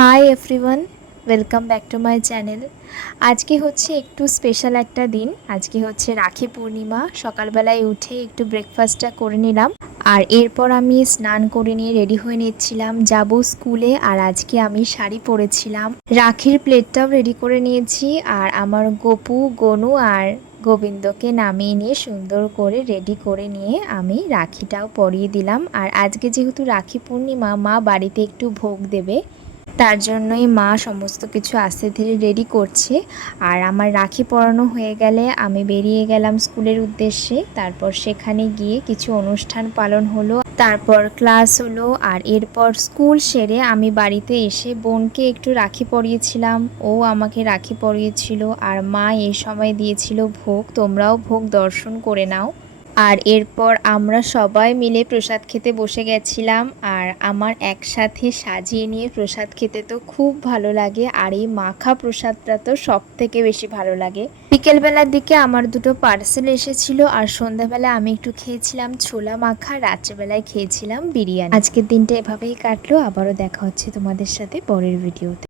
Hi everyone, welcome back to my channel. আজকে হচ্ছে একটু স্পেশাল একটা দিন। আজকে হচ্ছে রাখি পূর্ণিমা। সকালবেলায় উঠে একটু ব্রেকফাস্টটা করে নিলাম, আর এরপর আমি স্নান করে নিয়ে রেডি হয়ে নিচ্ছিলাম যাব স্কুলে। আর আজকে আমি শাড়ি পরেছিলাম, রাখির প্লেটটাও রেডি করে নিয়েছি। আর আমার গপু, গনু আর গোবিন্দকে নামিয়ে নিয়ে সুন্দর করে রেডি করে নিয়ে আমি রাখিটাও পরিয়ে দিলাম। আর আজকে যেহেতু রাখি পূর্ণিমা, মা বাড়িতে একটু ভোগ দেবে, তার জন্যই মা সমস্ত কিছু আস্তে ধীরে রেডি করছে। আর আমার রাখি পরানো হয়ে গেলে আমি বেরিয়ে গেলাম স্কুলের উদ্দেশ্যে। তারপর সেখানে গিয়ে কিছু অনুষ্ঠান পালন হলো, তারপর ক্লাস হলো। আর এরপর স্কুল সেরে আমি বাড়িতে এসে বোনকে একটু রাখি পরিয়েছিলাম, ও আমাকে রাখি পরিয়েছিল। আর মা এই সময় দিয়েছিল ভোগ, তোমরাও ভোগ দর্শন করে নাও। আর এরপর আমরা সবাই মিলে প্রসাদ খেতে বসে গেছিলাম। আর আমার একসাথে সাজিয়ে নিয়ে প্রসাদ খেতে তো খুব ভালো লাগে, আর এই মাখা প্রসাদটা তো সব থেকে বেশি ভালো লাগে। বিকেলবেলার দিকে আমার দুটো পার্সেল এসেছিল, আর সন্ধ্যাবেলা আমি একটু খেয়েছিলাম ছোলা মাখা, রাত্রেবেলায় খেয়েছিলাম বিরিয়ানি। আজকের দিনটা এভাবেই কাটলো। আবারও দেখা হচ্ছে তোমাদের সাথে পরের ভিডিওতে।